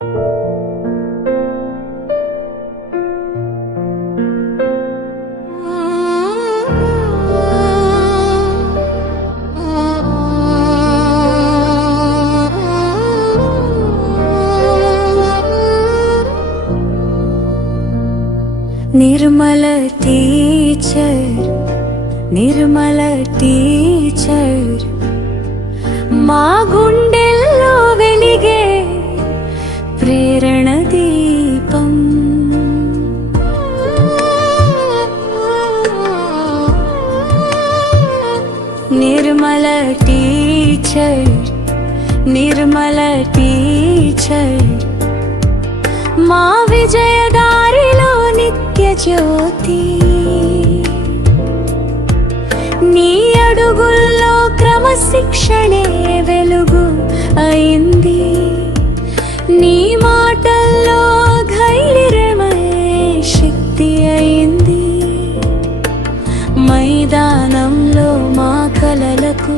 Nirmala teacher, Nirmala teacher, మా గుండెల్లో వెలిగే ప్రేరణ దీపం. నిర్మల టీచర్, నిర్మల టీచర్, మా విజయదారిలో నిత్య జ్యోతి. నీ అడుగుల్లో క్రమశిక్షణే వెలుగు అయింది, నీ మాటల్లో ధైర్యమే శక్తి అయింది. మైదానంలో మా కలలకు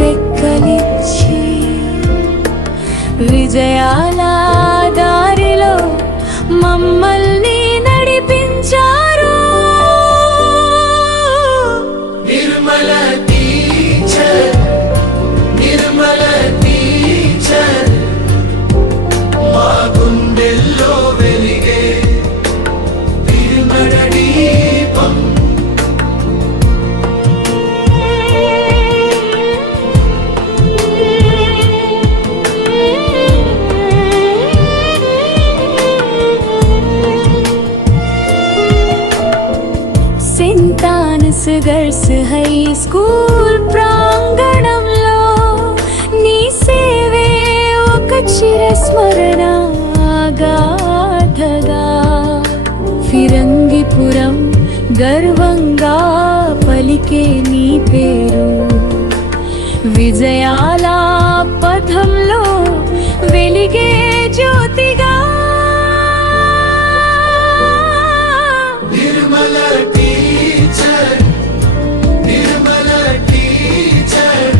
రెక్కలిచ్చి విజయాల దారిలో మమ్మల్ని నడిపించారు. నిర్మల టీచర్, నిర్మల టీచర్, మా గుండెల్లో వెలిగే నిర్మల దీపం. Saint anus girls high school ప్రాంగణంలో నీ సేవే ఒక చిరస్మరణ గాథగా. ఫిరంగిపురం గర్వంగా పలికే నీ పేరు, విజయాల పథంలో వెలిగే జ్యోతిగా. నిర్మల టీచర్, నిర్మల టీచర్,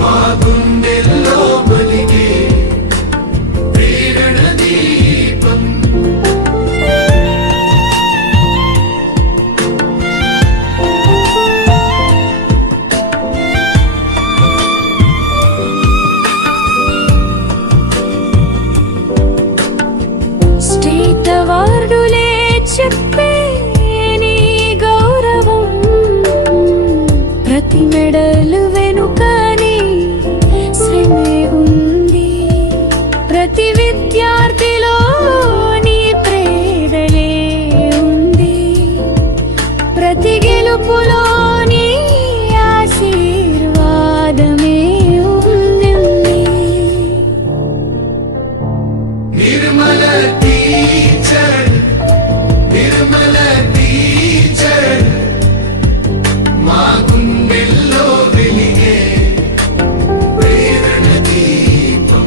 మా గుండెల్లో వెలిగే ప్రేరణ దీపం. స్టేట్ అవార్డులే చెప్పే నీ గౌరవం, ప్రతి మెడల్ వెనుక నీ శ్రమే ఉంది. ప్రతి విద్యార్థిలో నీ ప్రేరణే ఉంది, ప్రతి గెలుపులో నీ ఆశీర్వాదమే ఉంది. నిర్మల టీచర్, నిర్మల టీచర్, మా గుండెల్లో వెలిగే ప్రేరణ దీపం.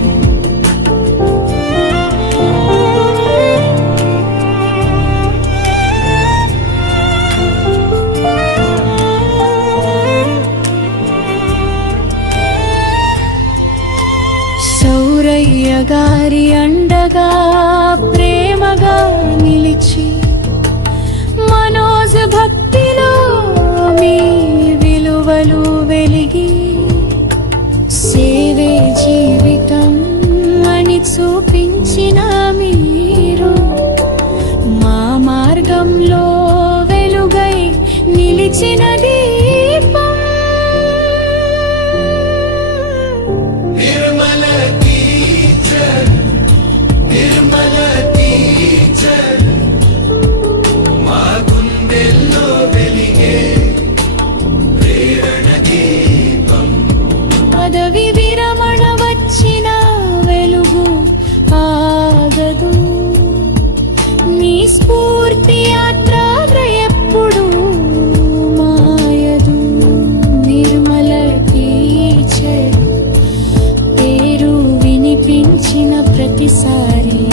శౌరయ్య గారి అండగా ప్రేమగా నిలిచి, మనోజ్ భక్తిలో మీ విలువలు వెలిగి, సేవే జీవితం అని చూపించిన మీరు మా మార్గంలో వెలుగై నిలిచిన దీపం. నిర్మల టీచర్, నిర్మల టీచర్, మా గుండెల్లో వెలిగే ప్రేరణ దీపం. పదవి విరమణ వచ్చిన వెలుగు ఆగదు, నీ స్ఫూర్తి యాత్ర ఎప్పుడు మాయదు. నిర్మల టీచర్ పేరు వినిపించిన ప్రతిసారి